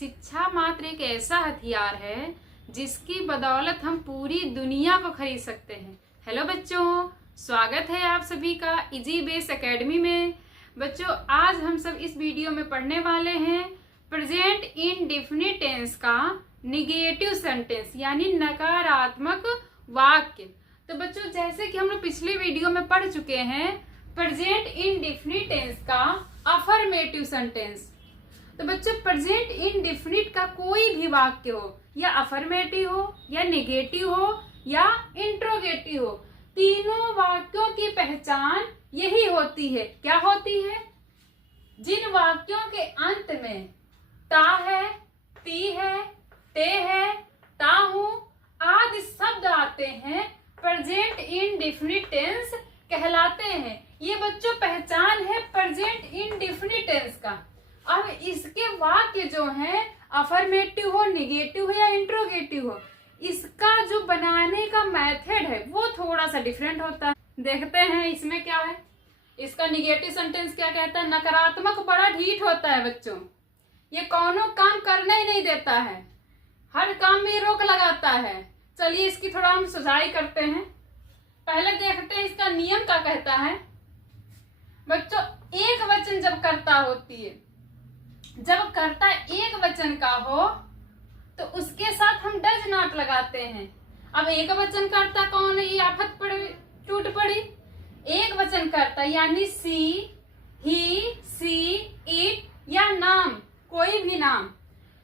शिक्षा मात्र एक ऐसा हथियार है जिसकी बदौलत हम पूरी दुनिया को खरीद सकते हैं। हेलो बच्चों, स्वागत है आप सभी का इजी बेस एकेडमी में। बच्चों, आज हम सब इस वीडियो में पढ़ने वाले हैं प्रेजेंट इंडेफिनिट टेंस का निगेटिव सेंटेंस यानी नकारात्मक वाक्य। तो बच्चों, जैसे कि हम लोग पिछले वीडियो में पढ़ चुके हैं प्रेजेंट इंडेफिनिट टेंस का अफर्मेटिव सेंटेंस। तो बच्चों, प्रेजेंट इंडेफिनिट का कोई भी वाक्य हो, या अफर्मेटिव हो या नेगेटिव हो या इंट्रोगेटिव हो, तीनों वाक्यों की पहचान यही होती है। क्या होती है? जिन वाक्यों के अंत में ता है, ती है, ते है, ता हूं आदि शब्द आते हैं प्रेजेंट इंडेफिनिट टेंस कहलाते हैं। ये बच्चों पहचान है प्रेजेंट इंडेफिनिट टेंस का। अब इसके वाक्य जो हैं अफर्मेटिव हो, निगेटिव हो या इंट्रोगेटिव हो, इसका जो बनाने का मेथड है वो थोड़ा सा डिफरेंट होता है। देखते हैं इसमें क्या है। इसका निगेटिव सेंटेंस क्या कहता है? नकारात्मक बड़ा ढीठ होता है बच्चों, ये कौनो काम करने ही नहीं देता है, हर काम में रोक लगाता है। चलिए इसकी थोड़ा हम सुधाई करते हैं। पहले देखते हैं इसका नियम क्या कहता है। बच्चों, एक वचन जब कर्ता होती है, जब कर्ता एक वचन का हो तो उसके साथ हम डज नॉट लगाते हैं। अब एक वचन कर्ता कौन है? ये आफत टूट पड़ी। एक वचन कर्ता यानी सी, ही, सी, इट या नाम, कोई भी नाम,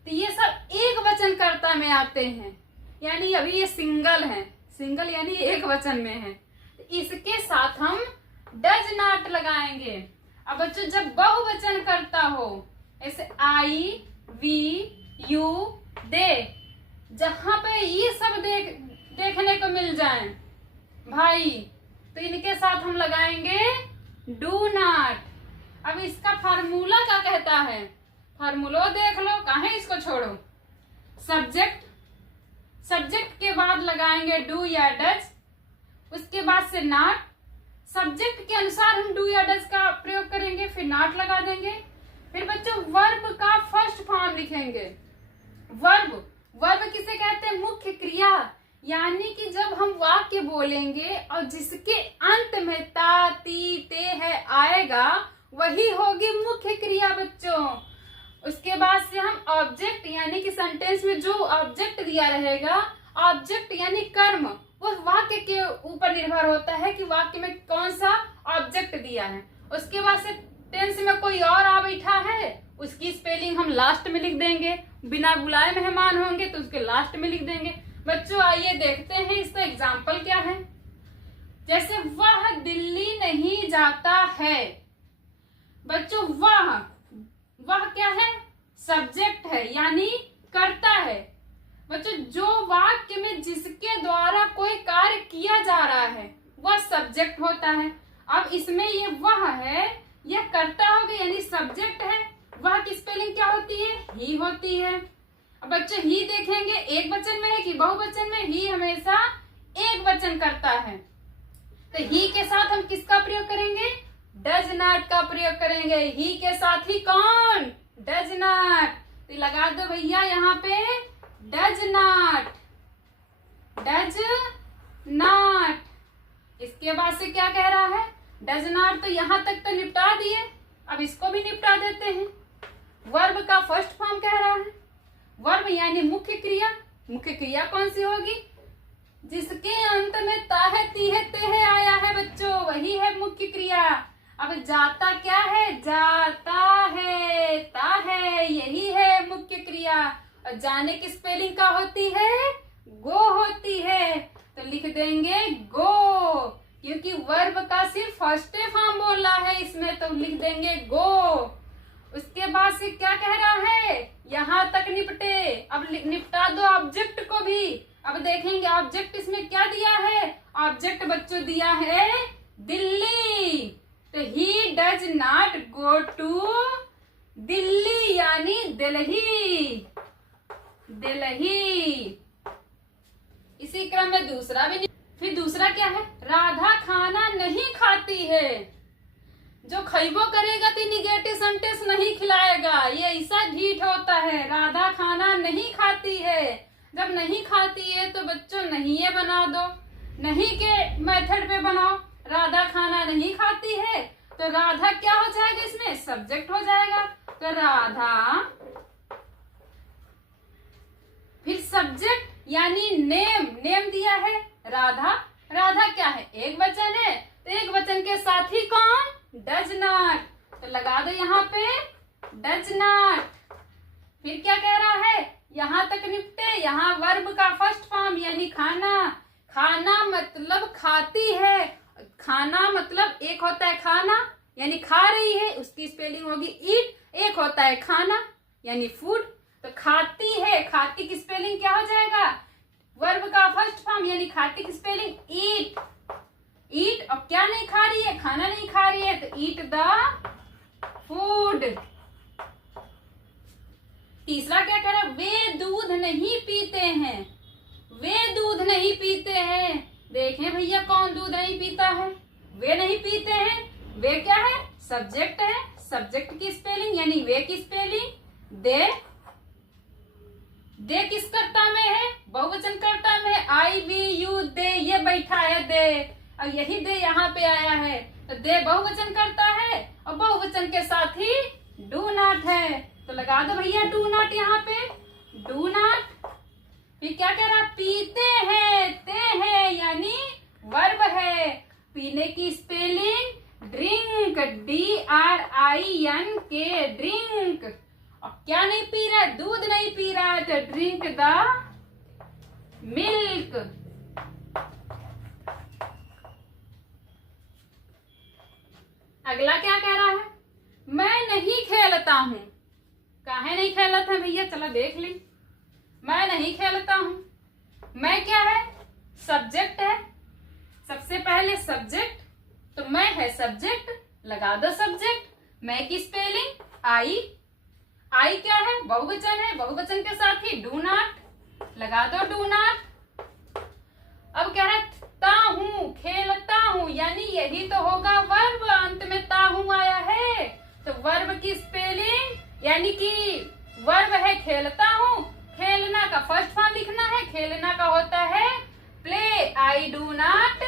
तो ये सब एक वचन कर्ता में आते हैं। यानी अभी ये सिंगल है, सिंगल यानी एक वचन में है, तो इसके साथ हम डज नॉट लगाएंगे। अब बच्चों, जब बहुवचन कर्ता हो, ऐसे आई, वी, यू, दे, जहां पे ये सब देखने को मिल जाए भाई, तो इनके साथ हम लगाएंगे डू नॉट। अब इसका फार्मूला क्या कहता है? फार्मूला देख लो, काहे इसको छोड़ो। सब्जेक्ट, सब्जेक्ट के बाद लगाएंगे डू या डज, उसके बाद से नॉट, सब्जेक्ट के अनुसार हम डू या डज का प्रयोग करेंगे, फिर नॉट लगा देंगे। फिर बच्चों वर्ब का फर्स्ट फॉर्म लिखेंगे। वर्ब, वर्ब किसे कहते हैं? मुख्य क्रिया। यानी कि जब हम वाक्य बोलेंगे और जिसके अंत में ता, ती, ते है आएगा, वही होगी मुख्य क्रिया बच्चों। उसके बाद से हम ऑब्जेक्ट, यानी कि सेंटेंस में जो ऑब्जेक्ट दिया रहेगा, ऑब्जेक्ट यानी कर्म, वो वाक्य के ऊपर निर्भर होता है कि वाक्य में कौन सा ऑब्जेक्ट दिया है। उसके बाद से टेंस में कोई और आ बैठा है, उसकी स्पेलिंग हम लास्ट में लिख देंगे। बिना बुलाए मेहमान होंगे तो उसके लास्ट में लिख देंगे। बच्चों, आइए देखते हैं इसका एग्जाम्पल क्या है। जैसे वह दिल्ली नहीं जाता है। बच्चों, वह क्या है? सब्जेक्ट है यानी कर्ता है। बच्चों, जो वाक्य में जिसके द्वारा कोई कार्य किया जा रहा है वह सब्जेक्ट होता है। अब इसमें ये वह है, यह कर्ता हो गया यानी सब्जेक्ट है। वह की स्पेलिंग क्या होती है? ही होती है। अब बच्चे ही देखेंगे एक वचन में है कि बहुवचन में? ही हमेशा एक वचन करता है, तो ही के साथ हम किसका प्रयोग करेंगे? डज नॉट का प्रयोग करेंगे। ही के साथ ही कौन? Does not. तो लगा दो भैया यहाँ पे डज नॉट, डज नॉट। इसके बाद से क्या कह रहा है? Does not. तो यहां तक तो निपटा दिए, अब इसको भी निपटा देते हैं। वर्ब का फर्स्ट फॉर्म कह रहा है। वर्ब यानी मुख्य क्रिया। मुख्य क्रिया कौन सी होगी? जिसके अंत में ता है, ती है, ते है आया है बच्चों, वही है मुख्य क्रिया। अब जाता क्या है? जाता है, ता है, यही है मुख्य क्रिया। और जाने की स्पेलिंग क्या होती है? गो होती है। तो लिख देंगे गो, क्योंकि वर्ब का सिर्फ फर्स्ट फॉर्म बोल रहा है इसमें, तो लिख देंगे गो। उसके बाद से क्या कह रहा है? यहां तक निपटे। अब निपटा दो ऑब्जेक्ट को भी। अब देखेंगे ऑब्जेक्ट इसमें क्या दिया है। ऑब्जेक्ट बच्चों दिया है दिल्ली, तो he does not go to Delhi यानी दिल्ली, दिल्ली। इसी क्रम में दूसरा भी। फिर दूसरा क्या है? राधा खाना नहीं खाती है। जो खइबो करेगा तो निगेटिव सेंटेंस नहीं खिलाएगा, ये ऐसा ढीठ होता है। राधा नहीं खाती है। जब नहीं खाती है तो बच्चों नहीं ये बना दो, नहीं के मेथड पे बनाओ। राधा खाना नहीं खाती है तो राधा क्या हो जाएगा, इसमें सब्जेक्ट हो जाएगा। तो राधा, फिर सब्जेक्ट यानी नेम, नेम दिया है राधा। राधा क्या है, एक वचन है, तो एक वचन के साथ ही कौन, डज नॉट, तो लगा दो यहाँ पे डज नॉट। फिर क्या कह रहा है, यहां तक निपटे। यहाँ वर्ब का फर्स्ट फॉर्म यानी खाना, खाना मतलब खाती है। खाना मतलब एक होता है खाना यानी खा रही है, उसकी स्पेलिंग होगी ईट। एक होता है खाना यानी फूड, तो खाती है, खाती की स्पेलिंग क्या हो जाएगा, वर्ब का फर्स्ट फॉर्म यानी खाती की स्पेलिंग ईट। ईट, और क्या नहीं खा रही है, खाना नहीं खा रही है, तो ईट द फूड। तीसरा क्या कह रहा है, वे दूध नहीं पीते हैं। वे दूध नहीं पीते हैं। देखें भैया कौन दूध नहीं पीता है, वे नहीं पीते हैं। वे क्या है, सब्जेक्ट है, सब्जेक्ट की स्पेलिंग यानी वे की स्पेलिंग दे। दे किस कर्ता में है, बहुवचन कर्ता में है। आई वी यू दे, ये बैठा है दे, और यही दे यहाँ पे आया है, तो दे बहुवचन करता है और बहुवचन के साथ ही डू नॉट है, तो लगा दो भैया डू नॉट यहाँ पे, डू नॉट। फिर क्या कह रहा, पीते हैं, ते हैं यानी वर्ब है। पीने की स्पेलिंग ड्रिंक, DRINK, ड्रिंक। और क्या नहीं पी रहा है, दूध नहीं पी रहा है, तो ड्रिंक द मिल्क। अगला क्या कह रहा है, मैं नहीं खेलता हूं। काहे नहीं खेलता है भैया, चलो देख ली। मैं नहीं खेलता हूं, मैं क्या है, सब्जेक्ट है। सबसे पहले सब्जेक्ट, तो मैं है सब्जेक्ट, लगा दो सब्जेक्ट। मैं की स्पेलिंग आई, आई क्या है, बहुवचन है, बहुवचन के साथ ही डू नॉट, लगा दो डू नॉट। अब कह रहा है ताहू, खेलता हूं, यानी यही तो होगा वर्ब, अंत में ताहू आया है, तो वर्ब की स्पेलिंग यानी कि वर्ब है खेलता हूं। खेलना का फर्स्ट फॉर्म लिखना है, खेलना का होता है play, I do not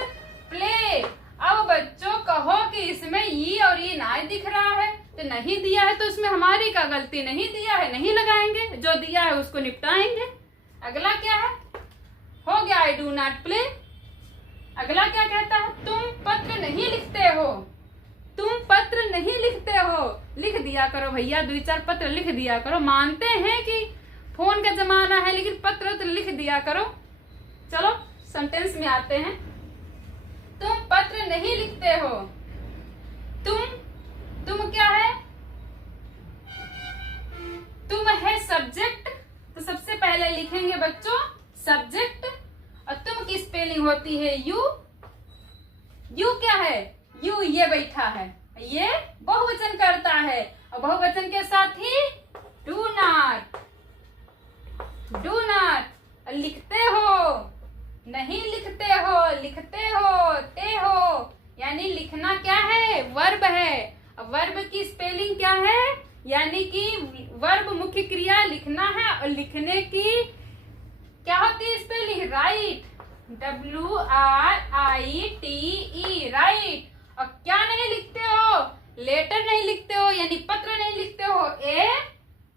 play. अब बच्चों कहो कि इसमें ई और ई ना दिख रहा है, तो नहीं दिया है तो इसमें हमारी का गलती, नहीं दिया है नहीं लगाएंगे, जो दिया है उसको निपटाएंगे। अगला क्या है, हो गया आई डू नॉट प्ले। अगला क्या कहता है, तुम पत्र नहीं लिखते हो। तुम पत्र नहीं लिखते हो, लिख दिया करो भैया, 2-4 पत्र लिख दिया करो। मानते हैं कि फोन का जमाना है, लेकिन पत्र तो लिख दिया करो। चलो सेंटेंस में आते हैं, तुम पत्र नहीं लिखते हो। तुम क्या है, तुम है सब्जेक्ट, तो सबसे पहले लिखेंगे बच्चों सब्जेक्ट, और तुम की स्पेलिंग होती है यू। यू क्या है, यू ये बैठा है, ये बहुवचन करता है, और बहुवचन के साथ ही डू नॉट, डू नॉट। लिखते हो, नहीं लिखते हो, लिखते हो, ते हो, यानी लिखना क्या है, वर्ब है। अब वर्ब की स्पेलिंग क्या है, यानी कि वर्ब मुख्य क्रिया लिखना है, और लिखने की क्या होती है स्पेलिंग, राइट, WRITE, राइट। और क्या नहीं लिखते हो, लेटर नहीं लिखते हो, यानी पत्र नहीं लिखते हो, ए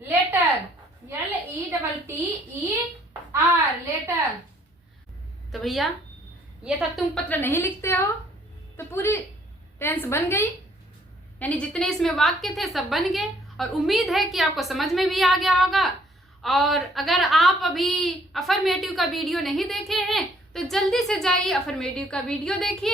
लेटर, LETTER, लेटर। तो भैया ये था तुम पत्र नहीं लिखते हो, तो पूरी टेंस बन गई, यानी जितने इसमें वाक्य थे सब बन गए, और उम्मीद है कि आपको समझ में भी आ गया होगा। और अगर आप अभी अफर्मेटिव का वीडियो नहीं देखे हैं तो जल्दी से जाइए अफर्मेटिव का वीडियो देखिए।